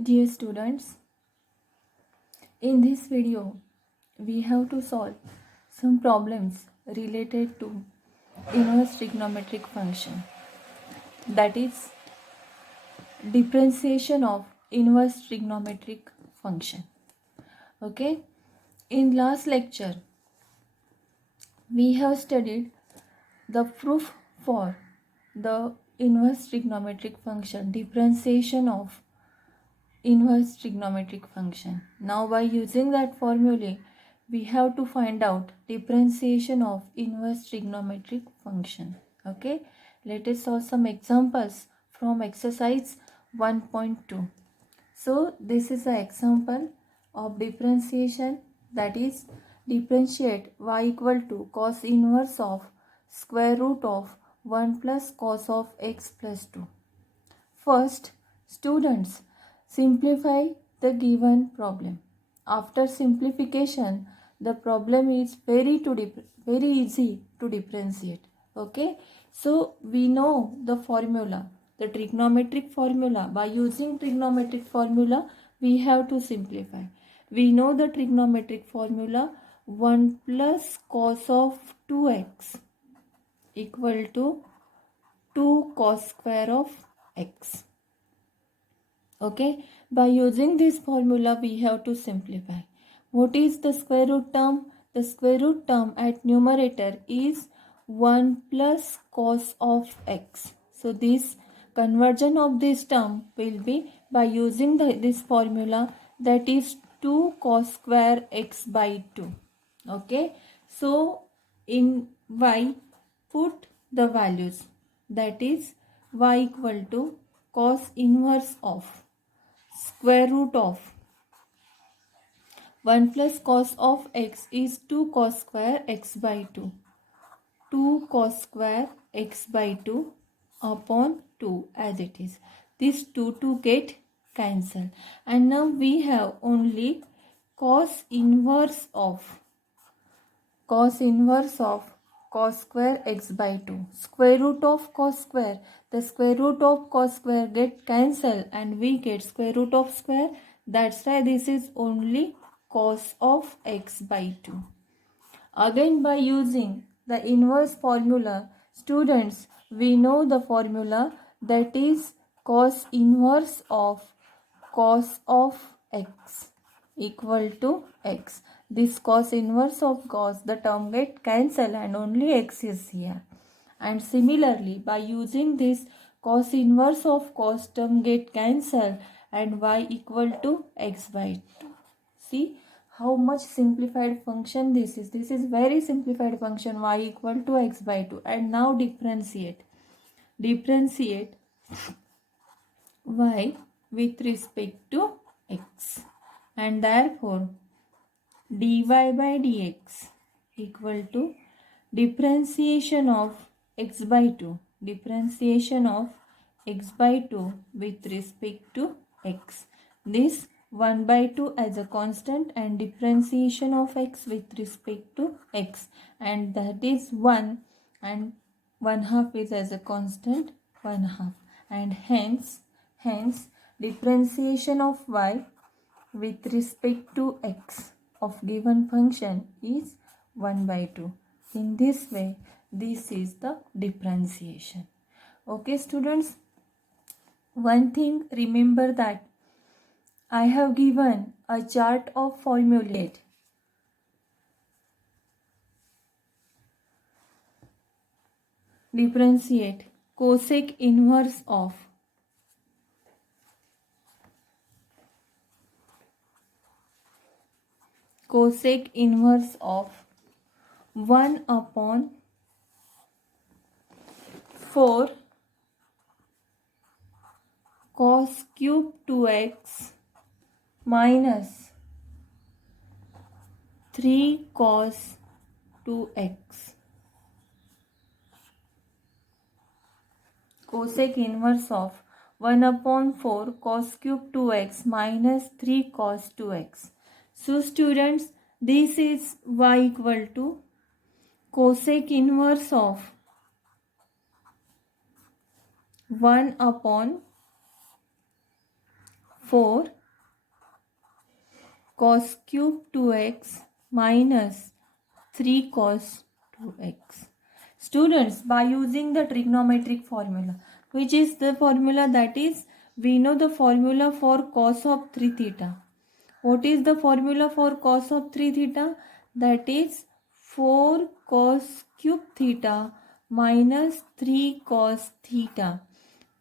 Dear students, in this video, we have to solve some problems related to inverse trigonometric function, that is differentiation of inverse trigonometric function. Okay, in last lecture, we have studied the proof for the inverse trigonometric function, differentiation of inverse trigonometric function. Now by using that formula, we have to find out differentiation of inverse trigonometric function. Okay, let us solve some examples from exercise 1.2. So this is an example of differentiation, that is differentiate y equal to cos inverse of square root of 1 plus cos of x plus 2. First, students, simplify the given problem. After simplification, the problem is very easy to differentiate. Okay, so we know the formula, the trigonometric formula. By using trigonometric formula, we have to simplify. We know the trigonometric formula, 1 plus cos of 2x equal to 2 cos square of x. Okay, by using this formula we have to simplify. What is the square root term? The square root term at numerator is 1 plus cos of x. So this conversion of this term will be by using this formula, that is 2 cos square x by 2. Okay, so in y put the values, that is y equal to cos inverse of square root of 1 plus cos of x is 2 cos square x by 2. 2 cos square x by 2 upon 2 as it is. This 2 get cancelled. And now we have only cos inverse of cos square x by 2. Square root of cos square. The square root of cos square get cancelled and we get square root of square. That's why this is only cos of x by 2. Again, by using the inverse formula, students, we know the formula, that is cos inverse of cos of x equal to x. This cos inverse of cos, the term get cancelled and only x is here. And similarly, by using this cos inverse of cos term get cancelled and y equal to x by 2. See how much simplified function this is. This is very simplified function, y equal to x by 2. And now differentiate y with respect to x. And therefore dy by dx equal to differentiation of x by 2. Differentiation of x by 2 with respect to x. This 1 by 2 as a constant and differentiation of x with respect to x, and that is 1, and 1 half is as a constant 1 half, and hence differentiation of y with respect to x of given function is 1 by 2. In this way, this is the differentiation. Okay students, one thing remember, that I have given a chart of formulate. Differentiate cosec inverse of cosec inverse of 1 upon 4 cos cube 2x minus 3 cos 2x. Cosec inverse of 1 upon 4 cos cube 2x minus 3 cos 2x. So students, this is y equal to cosec inverse of 1 upon 4 cos cube 2x minus 3 cos 2x. Students, by using the trigonometric formula, which is the formula, that is, we know the formula for cos of 3 theta. What is the formula for cos of 3 theta? That is 4 cos cube theta minus 3 cos theta.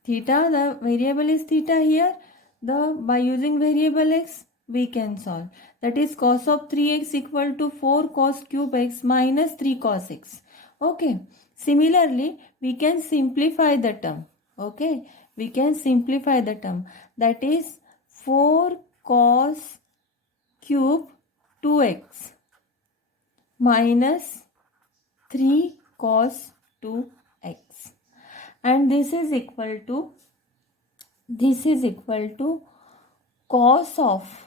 Theta, the variable is theta here. By using variable x, we can solve. That is cos of 3x equal to 4 cos cube x minus 3 cos x. Okay. Similarly, we can simplify the term. Okay. We can simplify the term. That is 4 cos cube 2x minus 3 cos 2x. And this is equal to cos of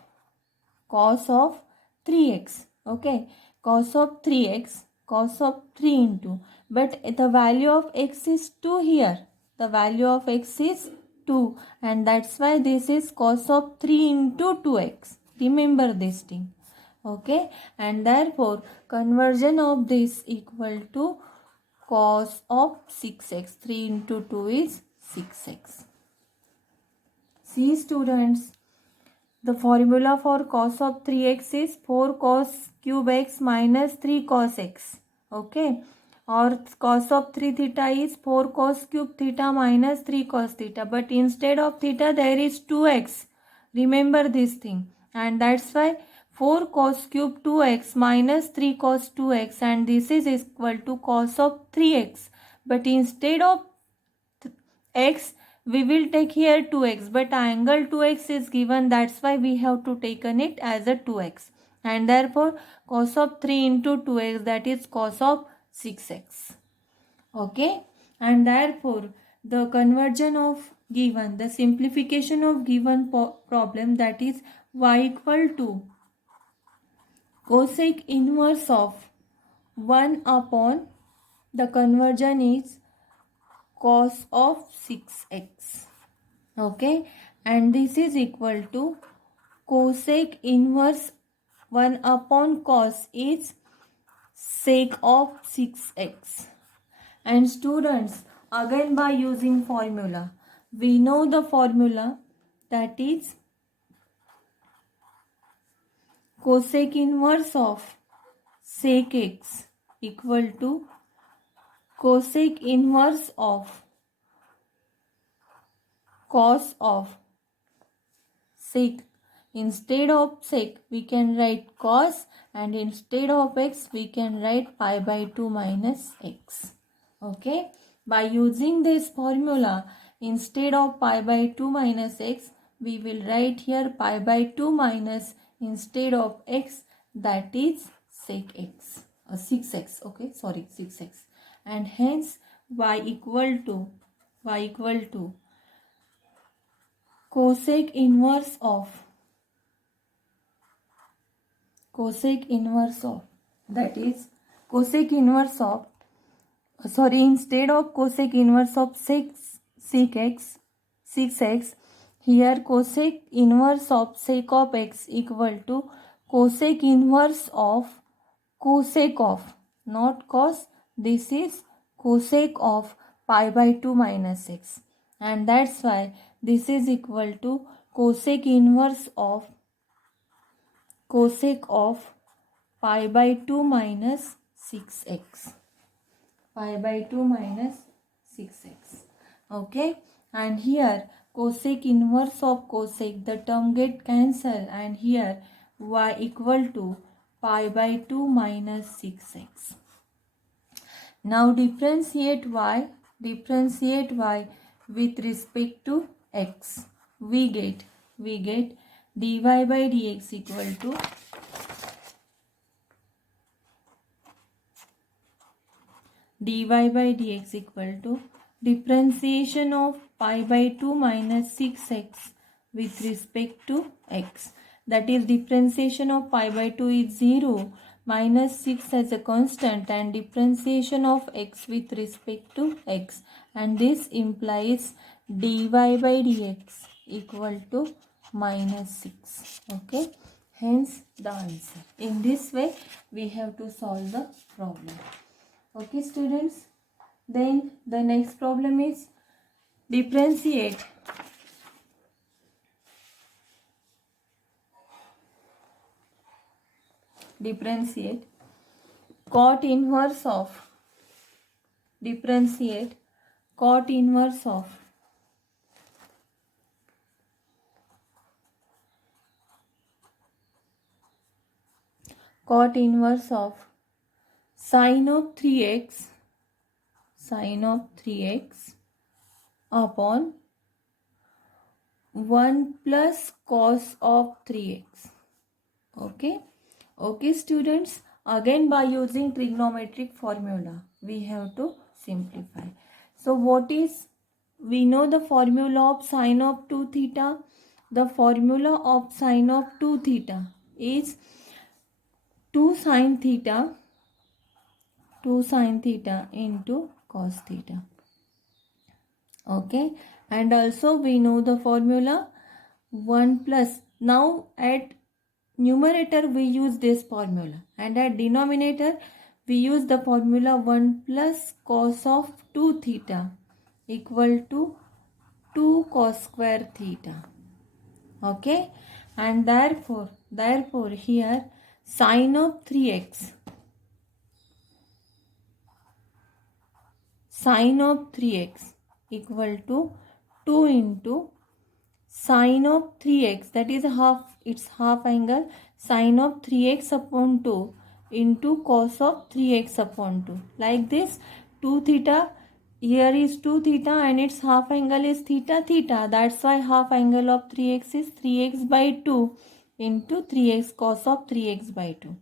3x. Okay, cos of 3x, cos of 3 into, but the value of x is 2 here. The value of x is 2, and that's why this is cos of 3 into 2x. Remember this thing. Okay, and therefore conversion of this equal to cos of 6x. 3 into 2 is 6x. See students, the formula for cos of 3x is 4 cos cube x minus 3 cos x. Okay, or cos of 3 theta is 4 cos cube theta minus 3 cos theta. But instead of theta there is 2x. Remember this thing. And that's why 4 cos cube 2x minus 3 cos 2x, and this is equal to cos of 3x. But instead of x, we will take here 2x, but angle 2x is given, that's why we have to taken it as a 2x, and therefore cos of 3 into 2x, that is cos of 6x. Okay, and therefore the conversion of given, the simplification of given problem, that is y equal to cosec inverse of 1 upon, the conversion is cos of 6x. Okay, and this is equal to cosec inverse 1 upon cos is sec of 6x. And students, again by using formula, we know the formula, that is cosec inverse of sec x equal to cosec inverse of cos of sec. Instead of sec, we can write cos, and instead of x, we can write pi by 2 minus x. Okay, by using this formula, instead of pi by 2 minus x, we will write here pi by 2 minus, instead of x, that is sec x, 6x. Okay, sorry, 6x. And hence y equal to cosec inverse of, that is cosec inverse of, instead of cosec inverse of 6x, here cosec inverse of sec of x equal to cosec inverse of cosec of, not cos, this is cosec of pi by 2 minus x, and that's why this is equal to cosec inverse of pi by 2 minus 6x. Pi by 2 minus 6x. Okay, and here cosec inverse of cosec, the term get cancelled, and here y equal to pi by 2 minus 6x. Now differentiate y with respect to x. We get dy by dx equal to differentiation of pi by 2 minus 6x with respect to x. That is, differentiation of pi by 2 is 0, minus 6 as a constant, and differentiation of x with respect to x. And this implies dy by dx equal to minus 6. Okay, hence the answer. In this way we have to solve the problem. Okay students, then the next problem is differentiate cot inverse of cot inverse of sine of 3x upon 1 plus cos of 3x. Okay students, again by using trigonometric formula we have to simplify. So what is, we know the formula of sine of 2 theta. The formula of sine of 2 theta is 2 sine theta into cos theta. Okay, and also we know the formula 1 plus, now at numerator we use this formula and at denominator we use the formula 1 plus cos of 2 theta equal to 2 cos square theta. Okay, and therefore here sine of 3x equal to 2 into sine of 3x, that is half angle, sine of 3x upon 2 into cos of 3x upon 2. Like this, 2 theta, here is 2 theta and its half angle is theta. That's why half angle of 3x is 3x by 2 into 3x cos of 3x by 2.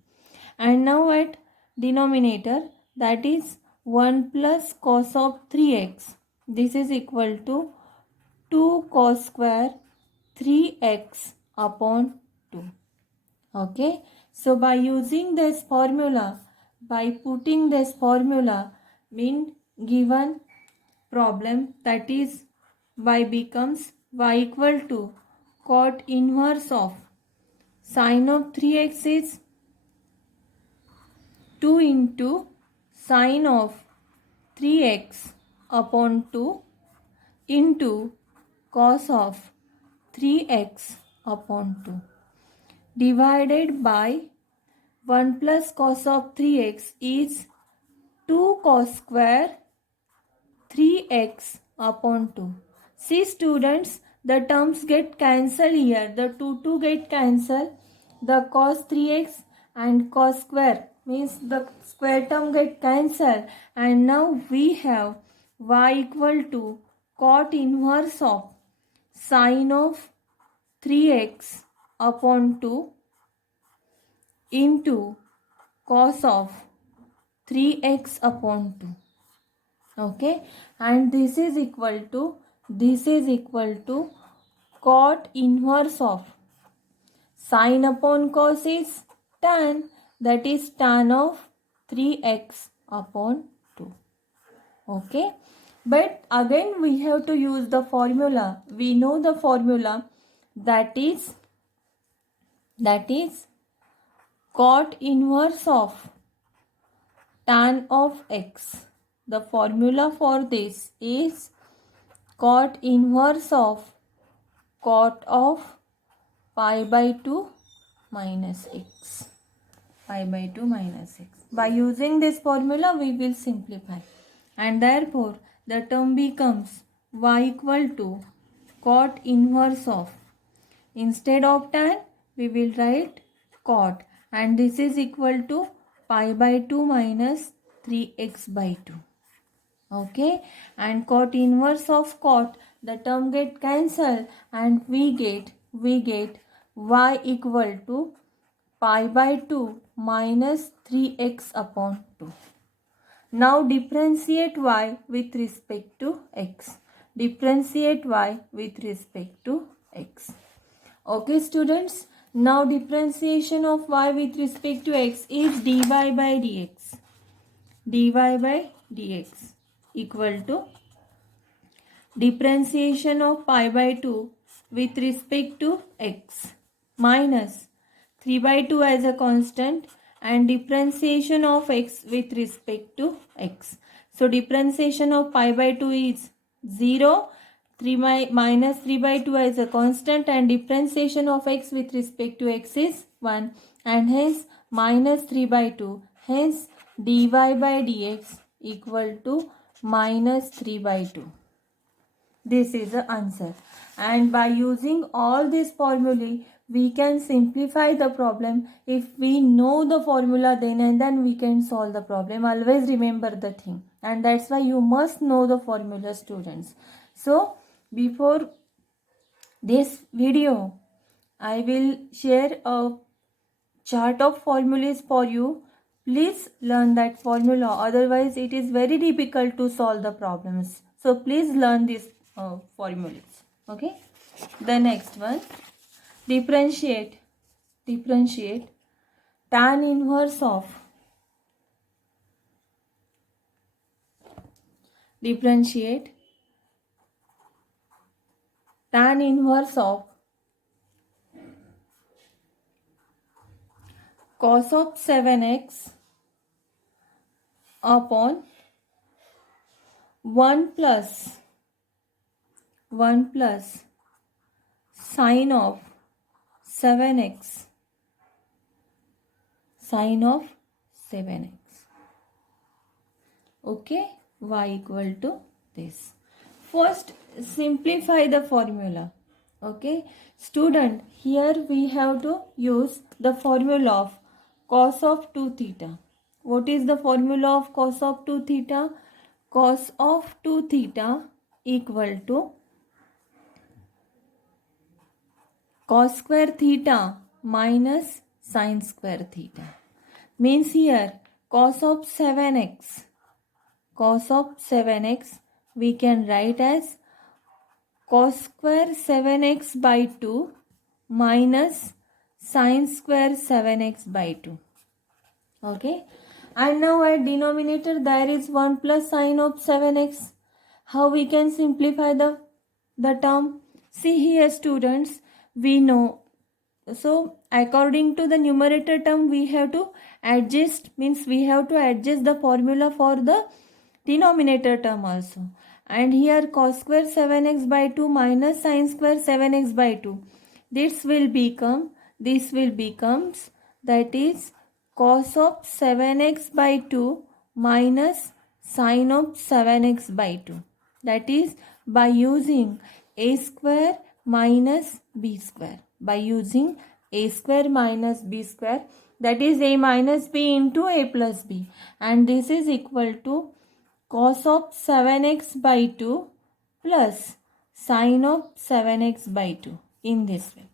And now at denominator, that is 1 plus cos of 3x. This is equal to 2 cos square 3x upon 2. Okay, so by using this formula, by putting this formula in given problem, that is y becomes y equal to cot inverse of sine of 3x is 2 into sine of 3x upon 2 into cos of 3x upon 2 divided by 1 plus cos of 3x is 2 cos square 3x upon 2. See students, the terms get cancelled here. The 2 get cancelled. The cos 3x and cos square means the square term get cancelled. And now we have y equal to cot inverse of sine of 3x upon 2 into cos of 3x upon 2. Okay, and this is equal to cot inverse of sine upon cos is tan, that is tan of 3x upon 2. Okay, but again we have to use the formula. We know the formula, that is cot inverse of tan of x. The formula for this is cot inverse of cot of pi by 2 minus x. By using this formula we will simplify, and therefore the term becomes y equal to cot inverse of, instead of tan we will write cot, and this is equal to pi by 2 minus 3x by 2. Okay, and cot inverse of cot, the term get cancelled and we get y equal to pi by 2 minus 3x upon 2. Now differentiate y with respect to x. Okay students, now differentiation of y with respect to x is dy by dx equal to differentiation of pi by 2 with respect to x minus 3 by 2 as a constant and differentiation of x with respect to x. So differentiation of pi by 2 is 0, minus 3 by 2 as a constant and differentiation of x with respect to x is 1 and hence minus 3 by 2. Hence dy by dx equal to minus 3 by 2. This is the answer. And by using all these formulae, we can simplify the problem. If we know the formula then and then we can solve the problem. Always remember the thing. And that's why you must know the formula, students. So, before this video, I will share a chart of formulas for you. Please learn that formula, otherwise it is very difficult to solve the problems. So please learn these formulas. Okay. The next one, differentiate tan inverse of cos of 7x upon 1 plus sine of 7x okay, y equal to this. First simplify the formula. Okay, student, here we have to use the formula of cos of 2 theta. What is the formula of cos of 2 theta? Cos of 2 theta equal to cos square theta minus sin square theta. Means here cos of 7x we can write as cos square 7x by 2 minus sin square 7x by 2. Okay. And now at denominator there is 1 plus sine of 7x. How we can simplify the term? See here, students, we know. So according to the numerator term we have to adjust, means we have to adjust the formula for the denominator term also. And here cos square 7x by 2 minus sin square 7x by 2. This will becomes that is cos of 7x by 2 minus sin of 7x by 2. That is by using a square minus b square. By using a square minus b square, that is a minus b into a plus b. And this is equal to cos of 7x by 2 plus sin of 7x by 2 in this way.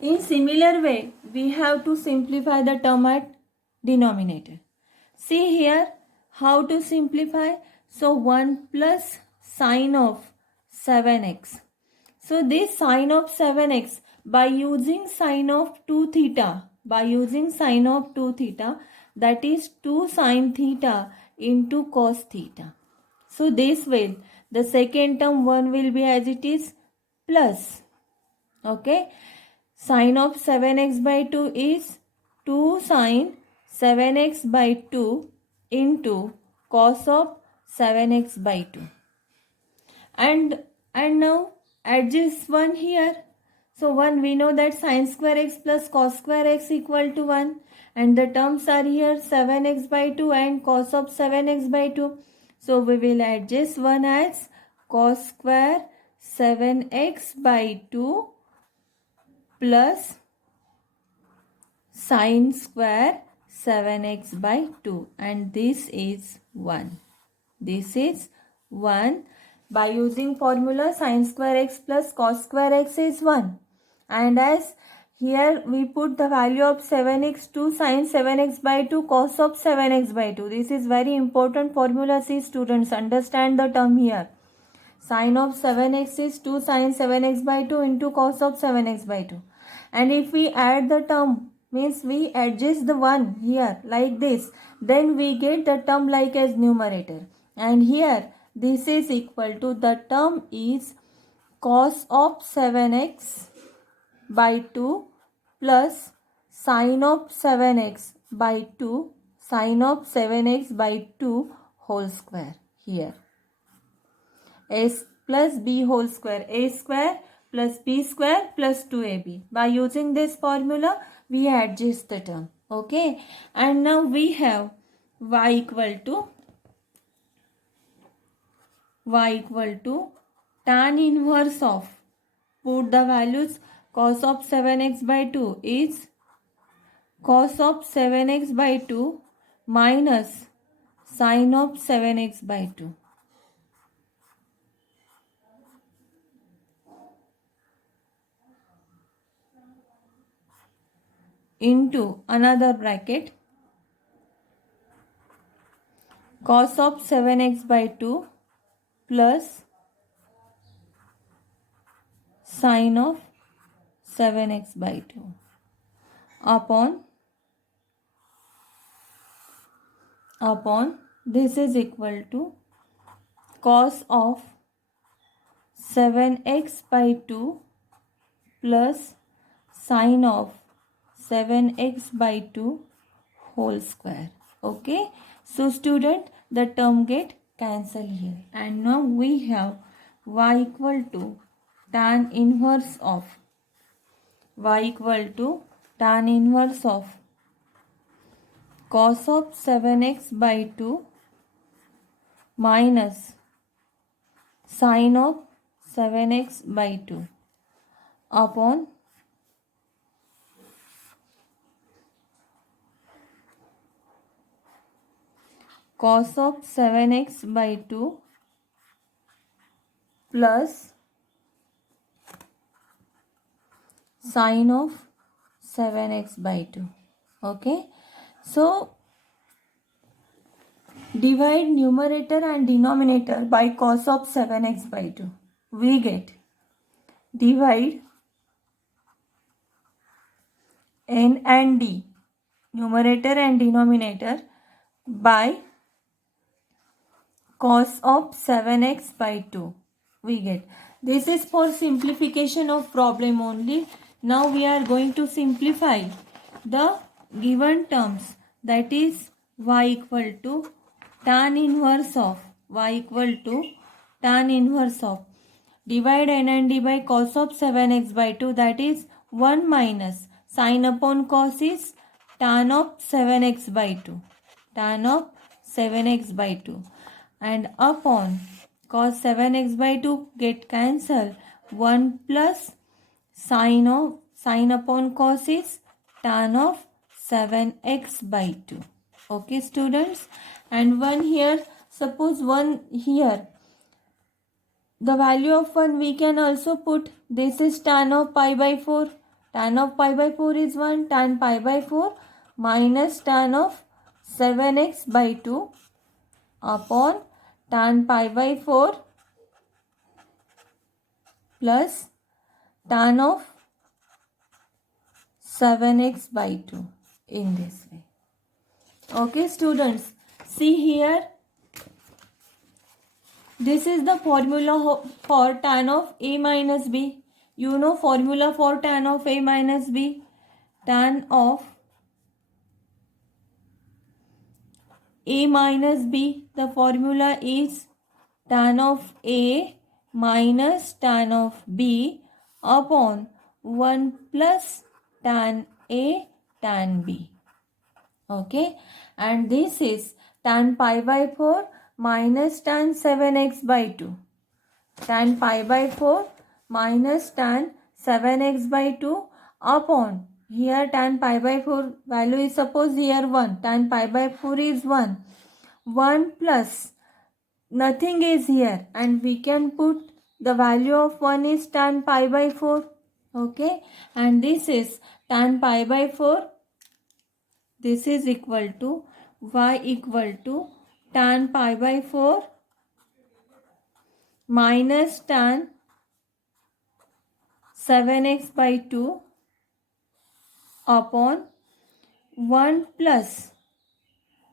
In similar way, we have to simplify the term at denominator. See here how to simplify. So 1 plus sin of 7x. So this sin of 7x by using sin of 2 theta, that is 2 sin theta into cos theta. So this way the second term 1 will be as it is plus. Okay. Sin of 7x by 2 is 2 sin 7x by 2 into cos of 7x by 2. And now adjust 1 here. So 1, we know that sin square x plus cos square x equal to 1. And the terms are here 7x by 2 and cos of 7x by 2. So we will adjust 1 as cos square 7x by 2 plus sin square 7x by 2. And this is 1. This is 1. By using formula sin square x plus cos square x is 1. And as here we put the value of 7x to sin 7x by 2 cos of 7x by 2. This is very important formula. See students, understand the term here. Sin of 7x is 2 sin 7x by 2 into cos of 7x by 2. And if we add the term, means we adjust the 1 here like this, then we get the term like as numerator. And here this is equal to, the term is cos of 7x by 2 plus sin of 7x by 2, sin of 7x by 2 whole square here. A plus b whole square, a square plus b square plus 2ab. By using this formula, we adjust the term. Okay. And now we have y equal to tan inverse of, put the values, cos of 7x by 2 is cos of 7x by 2 minus sin of 7x by 2 into another bracket cos of 7x by 2 plus sin of 7x by 2 upon this is equal to cos of 7x by 2 plus sin of 7x by 2 whole square. Okay. So student, the term get cancelled here. And now we have y equal to tan inverse of cos of 7x by 2 minus sin of 7x by 2 upon cos of 7x by 2 plus sin of 7x by 2. Okay. So divide numerator and denominator by cos of 7x by 2. We get divide n and d, numerator and denominator, by cos of 7x by 2. We get. This is for simplification of problem only. Now we are going to simplify the given terms, that is y equal to tan inverse of divide n and d by cos of 7x by 2, that is 1 minus sin upon cos is tan of 7x by 2, and upon cos 7x by 2 get cancelled, 1 plus sin upon cos is tan of 7x by 2. Okay students. And 1 here, suppose 1 here, the value of 1 we can also put, this is tan of pi by 4, tan of pi by 4 is 1, tan pi by 4 minus tan of 7x by 2 upon tan pi by 4 plus tan of 7x by 2 in this way. Okay students, see here, this is the formula for tan of a minus b. You know formula for tan of a minus b. Tan of a minus b, the formula is tan of a minus tan of b upon 1 plus tan a tan b. Okay, and this is tan pi by 4 minus tan 7x by 2. Tan pi by 4 minus tan 7x by 2 upon, here tan pi by 4 value is, suppose here 1, tan pi by 4 is 1. 1 plus, nothing is here, and we can put the value of 1 is tan pi by 4. Okay, and this is tan pi by 4. This is equal to y equal to tan pi by 4 minus tan 7x by 2 upon 1 plus,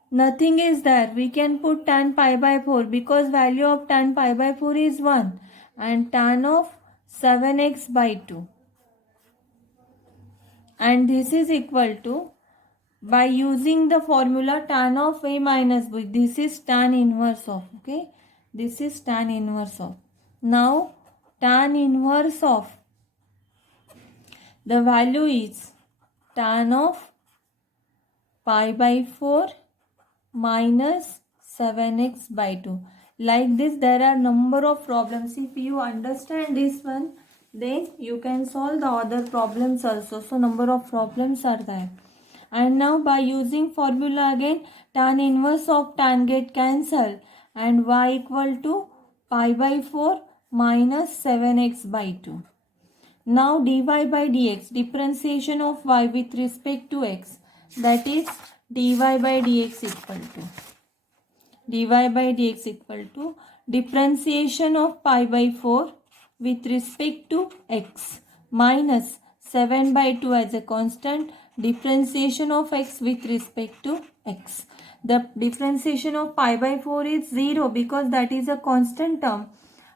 nothing is there, we can put tan pi by 4 because value of tan pi by 4 is 1, and tan of 7x by 2, and this is equal to, by using the formula tan of a minus b, this is tan inverse of, okay, this is tan inverse of. Now tan inverse of, the value is tan of pi by 4 minus 7x by 2. Like this, there are number of problems. If you understand this one, then you can solve the other problems also. So number of problems are there. And now by using formula again, tan inverse of tan get cancelled, and y equal to pi by 4 minus 7x by 2. Now dy by dx, differentiation of y with respect to x, that is dy by dx equal to differentiation of pi by 4 with respect to x minus 7 by 2 as a constant, differentiation of x with respect to x. The differentiation of pi by 4 is 0 because that is a constant term,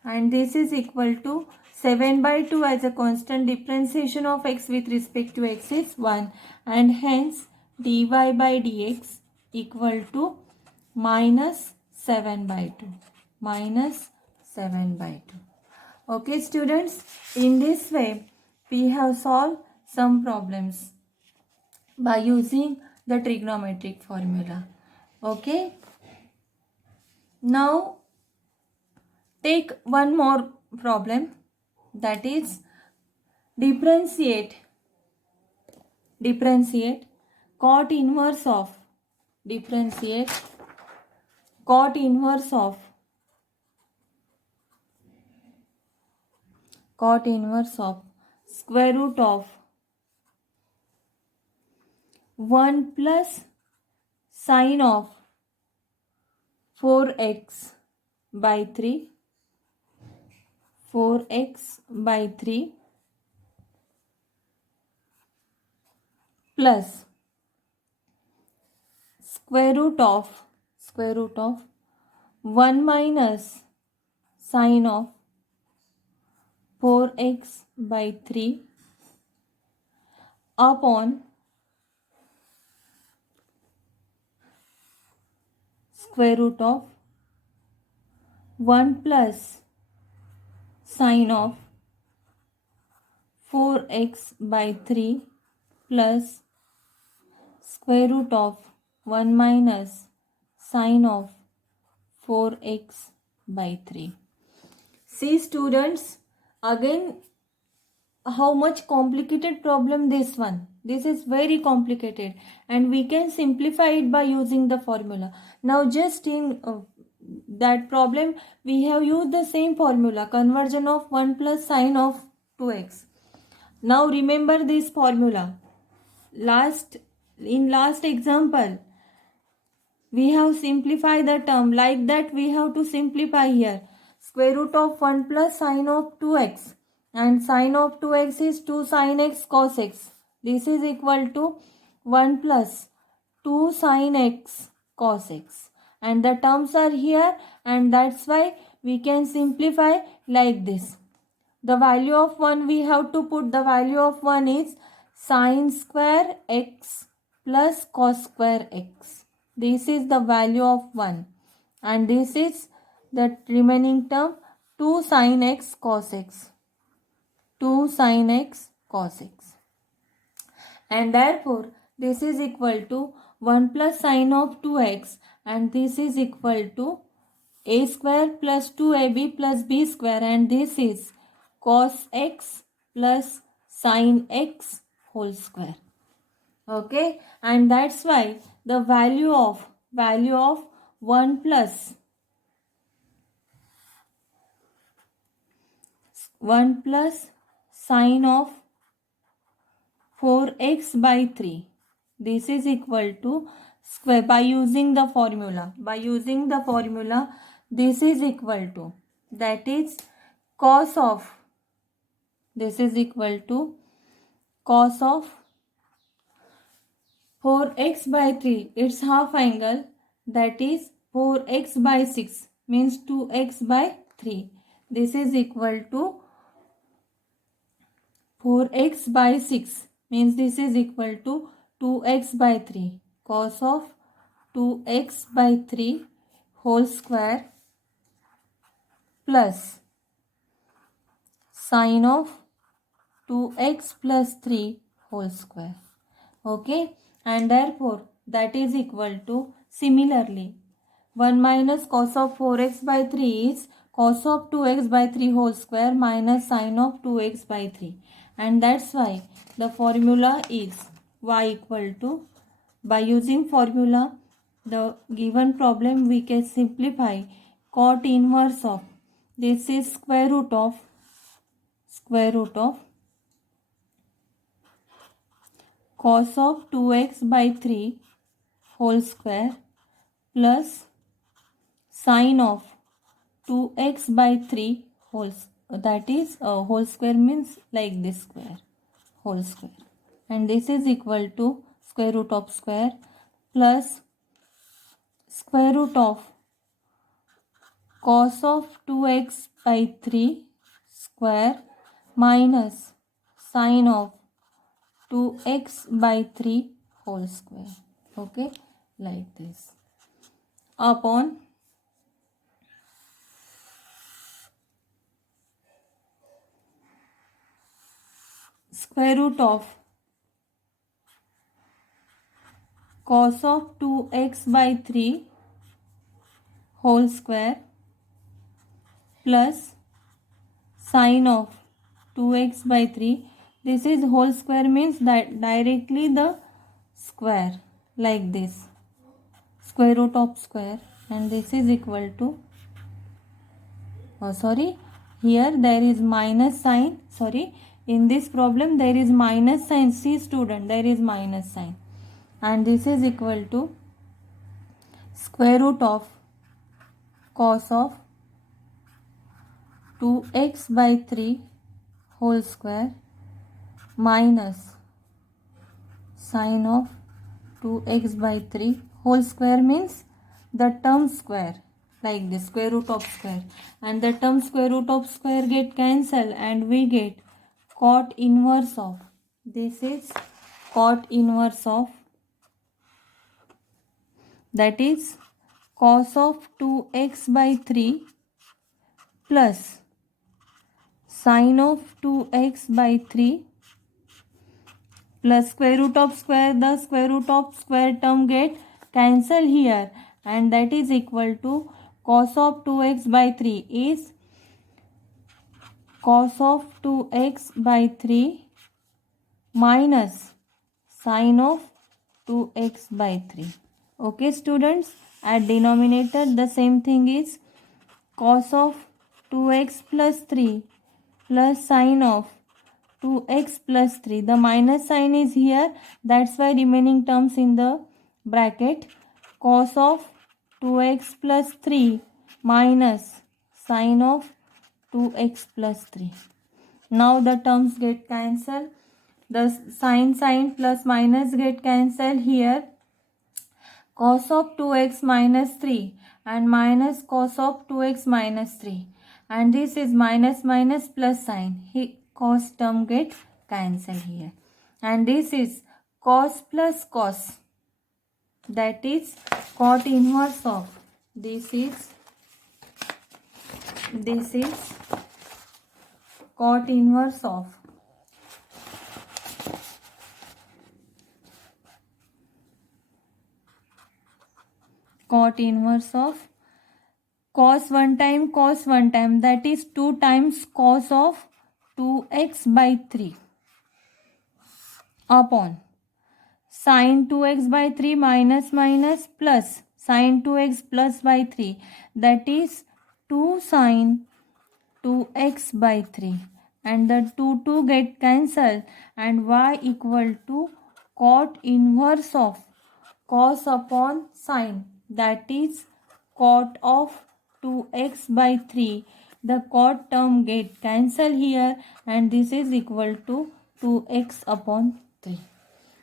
and this is equal to 7 by 2 as a constant, differentiation of x with respect to x is 1, and hence dy by dx equal to minus 7 by 2. Minus 7 by 2. Okay students, in this way we have solved some problems by using the trigonometric formula. Okay. Now take one more problem, that is differentiate cot inverse of square root of 1 plus sine of 4x by 3 plus square root of 1 minus sine of 4x by 3 upon square root of 1 plus sine of 4x by 3 plus square root of 1 minus sine of 4x by 3. See students, again how much complicated problem this one. This is very complicated, and we can simplify it by using the formula. Now just in that problem we have used the same formula, conversion of 1 plus sine of 2x. Now remember this formula. In last example we have simplified the term, like that we have to simplify here. Square root of 1 plus sine of 2x, and sine of 2x is 2 sine x cos x. This is equal to 1 plus 2 sine x cos x, and the terms are here, and that's why we can simplify like this. The value of 1 we have to put, the value of 1 is sine square x plus cos square x. This is the value of 1, and this is the remaining term 2 sine x cos x. 2 sine x cos x. And therefore this is equal to 1 plus sine of 2x, and this is equal to a square plus 2ab plus b square, and this is cos x plus sine x whole square. Okay, and that's why the value of 1 plus 1 plus sine of 4x by 3, this is equal to square, by using the formula, this is equal to, that is cos of, this is equal to cos of 4x by 3, its half angle, that is 4x by 6 means 2x by 3. This is equal to 4x by 6 means this is equal to 2x by 3. Cos of 2x by 3 whole square plus sine of 2x plus 3 whole square. Okay, and therefore that is equal to, similarly, 1 minus cos of 4x by 3 is cos of 2x by 3 whole square minus sine of 2x by 3, and that's why the formula is y equal to, by using formula, the given problem we can simplify. Cot inverse of, this is square root of cos of 2x by 3 whole square plus sine of 2x by 3 whole, that is whole square means like this square, whole square, and this is equal to square root of square plus square root of cos of 2x by 3 square minus sine of 2x by 3 whole square. Okay, like this, upon square root of cos of 2x by 3 whole square plus sine of 2x by 3. This is whole square means that directly the square, like this, square root of square, and this is equal to, here there is minus sign, in this problem there is minus sign, see student, there is minus sign, and this is equal to square root of cos of 2x by 3 whole square minus sine of 2x by 3 whole square means the term square, like this, square root of square, and the term square root of square get cancelled and we get cot inverse of, this is cot inverse of, that is cos of 2x by 3 plus sine of 2x by 3 plus square root of square, the square root of square term get cancelled here, and that is equal to cos of 2x by 3 is cos of 2x by 3 minus sine of 2x by 3. Okay students, at denominator the same thing is cos of 2x plus 3 plus sine of 2x plus 3. The minus sign is here, that's why remaining terms in the bracket, cos of 2x plus 3 minus sine of 2x plus 3. Now the terms get cancelled, the sine plus minus get cancelled here, cos of 2x minus 3 and minus cos of 2x minus 3, and this is minus plus sign, cos term get cancelled here, and this is cos plus cos, that is cot inverse of, this is cot inverse of cos one time, that is 2 times cos of 2x by 3 upon sin 2x by 3 minus plus sin 2x plus by 3, that is 2 sin 2x by 3, and the 2 get cancelled, and y equal to cot inverse of cos upon sin, that is cot of 2x by 3. The cot term get cancelled here, and this is equal to 2x upon 3.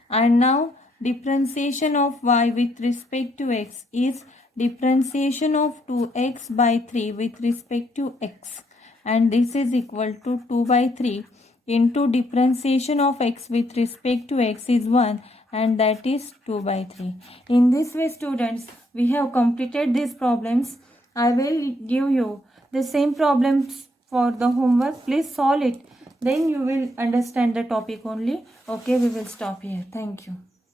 And now differentiation of y with respect to x is differentiation of 2x by 3 with respect to x, and this is equal to 2 by 3. into differentiation of x with respect to x is 1, and that is 2/3. In this way, students, we have completed these problems. I will give you the same problems for the homework. Please solve it. Then you will understand the topic only. Okay, we will stop here. Thank you.